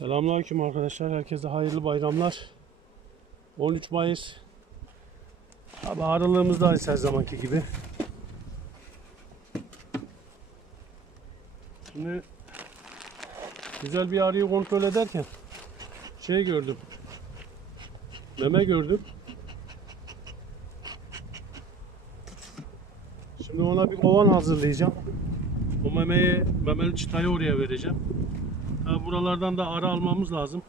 Selamünaleyküm arkadaşlar. Herkese hayırlı bayramlar. 13 Mayıs. Abi aralığımızdayız her zamanki gibi. Şimdi güzel bir arıyı kontrol ederken şey gördüm. Meme gördüm. Şimdi ona bir kovan hazırlayacağım. O memeyi, memeli çıtayı oraya vereceğim. Tabi buralardan da ara almamız lazım.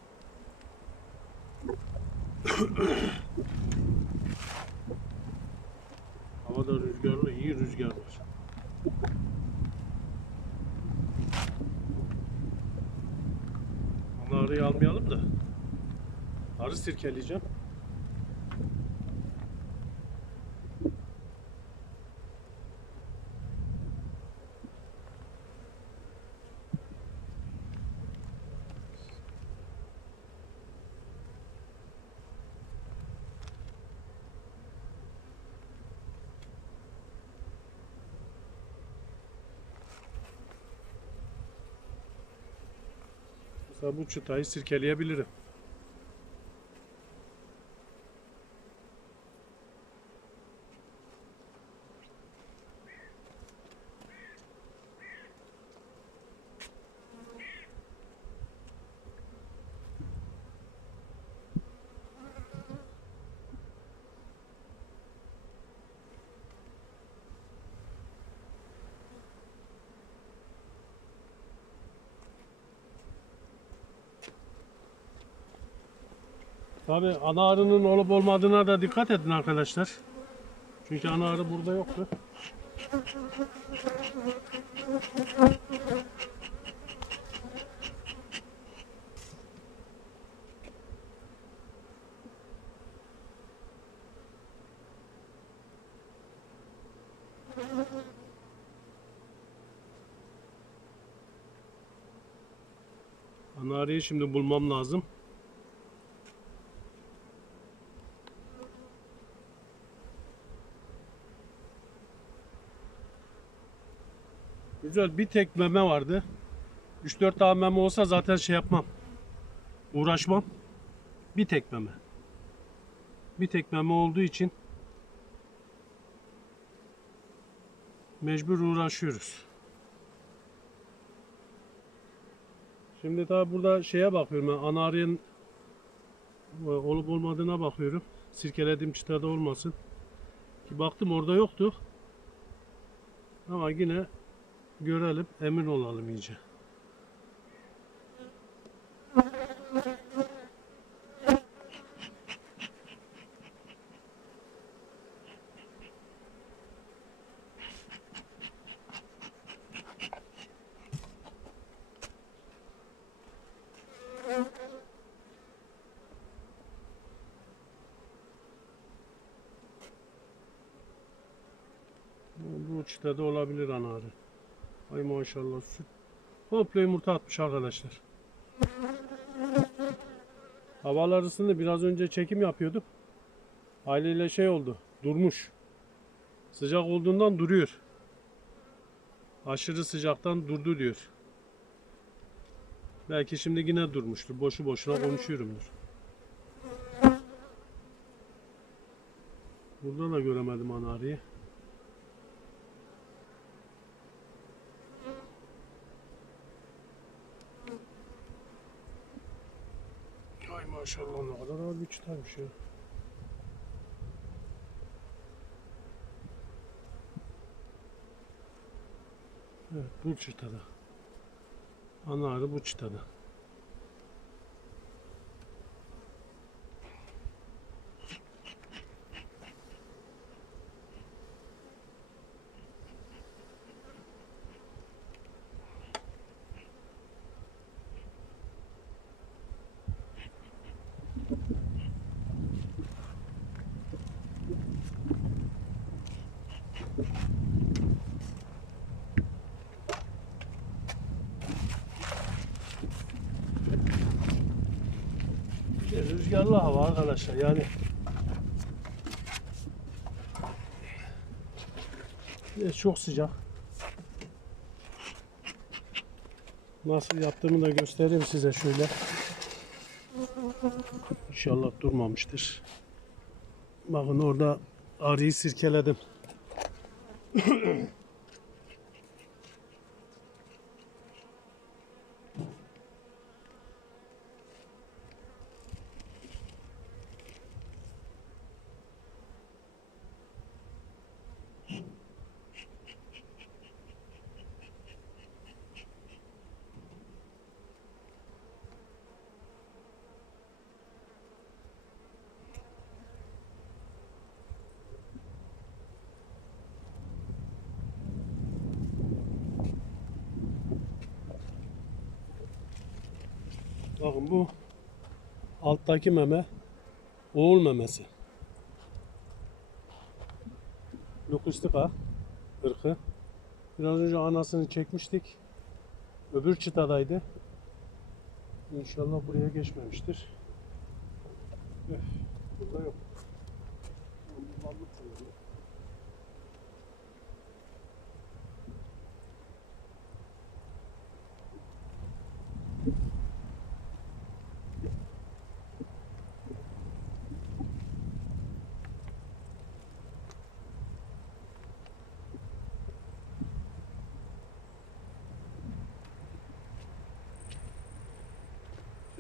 Havada rüzgarlı, iyi rüzgar var. Onu arıyı almayalım da. Arı sirkeleyeceğim. Mesela bu çıtayı sirkeleyebilirim. Tabi ana arının olup olmadığına da dikkat edin arkadaşlar. Çünkü ana arı burada yoktu. Ana arıyı şimdi bulmam lazım. Güzel bir tek meme vardı. 3-4 tane meme olsa zaten şey yapmam. Uğraşmam. Bir tek meme. Bir tek meme olduğu için mecbur uğraşıyoruz. Şimdi tabi burada şeye bakıyorum ben ana arının e, olup olmadığına bakıyorum. Sirkelediğim çıtada olmasın. Ki baktım orada yoktu. Ama yine görelim, emin olalım iyice. Bu çıtada olabilir ana arı. Ay maşallah süt. Komple yumurta atmış arkadaşlar. Havalar ısındı. Biraz önce çekim yapıyorduk. Haliyle şey oldu. Durmuş. Sıcak olduğundan duruyor. Aşırı sıcaktan durdu diyor. Belki şimdi yine durmuştur. Boşu boşuna konuşuyorumdur. Burada da göremedim ana arıyı. Ay maşallah ne kadar ağır bir çıtaymış ya. Evet bu çıtada. Ana arı bu çıtada. Rüzgarlı hava arkadaşlar yani. De çok sıcak. Nasıl yaptığımı da göstereyim size şöyle. İnşallah durmamıştır. Bakın orada arıyı sirkeledim. Bakın bu alttaki meme oğul memesi. Lokustika ırkı. Biraz önce anasını çekmiştik. Öbür çıtadaydı. İnşallah buraya geçmemiştir. Öf, burada yok.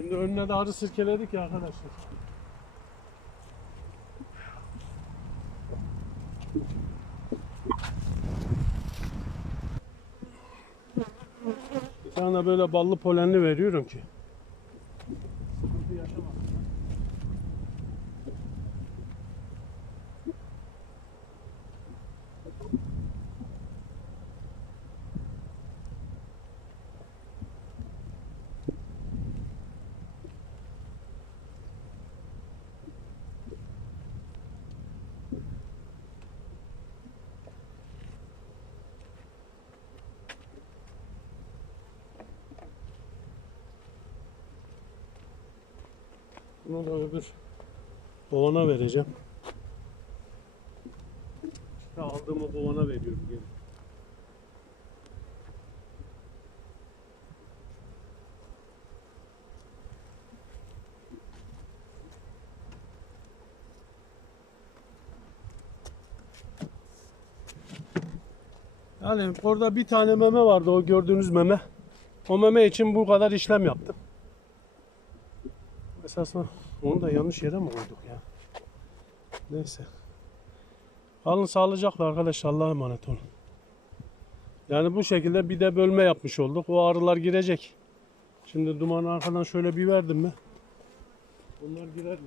Şimdi önüne de arı sirkeledik ya arkadaşlar. Bir tane böyle ballı polenli veriyorum ki. Sıkıntı yaşamasın. Bunu da öbür kovana vereceğim. İşte aldığımı kovana veriyorum gene. Yani orada bir tane meme vardı o gördüğünüz meme. O meme için bu kadar işlem yaptım. Esasında onu da yanlış yere mi koyduk ya? Neyse. Kalın sağlıcakla arkadaşlar Allah'a emanet olun. Yani bu şekilde bir de bölme yapmış olduk. O arılar girecek. Şimdi dumanı arkadan şöyle bir verdim mi? Onlar girerler.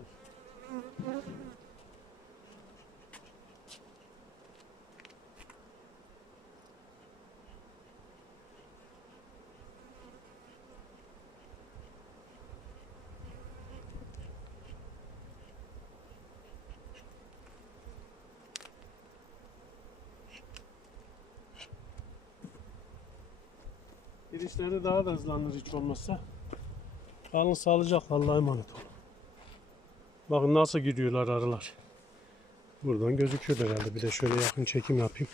Girişleri daha da hızlanır hiç olmazsa. Kalın sağlıcakla Allah'a emanet olun. Bakın nasıl gidiyorlar arılar. Buradan gözüküyor herhalde. Bir de şöyle yakın çekim yapayım.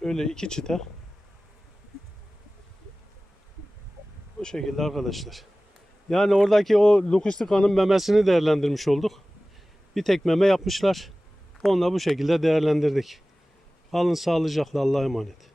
Şöyle iki çıta. Bu şekilde arkadaşlar. Yani oradaki o lokustikanın memesini değerlendirmiş olduk. Bir tek meme yapmışlar. Onu da bu şekilde değerlendirdik. Alın sağlıcakla Allah'a emanet.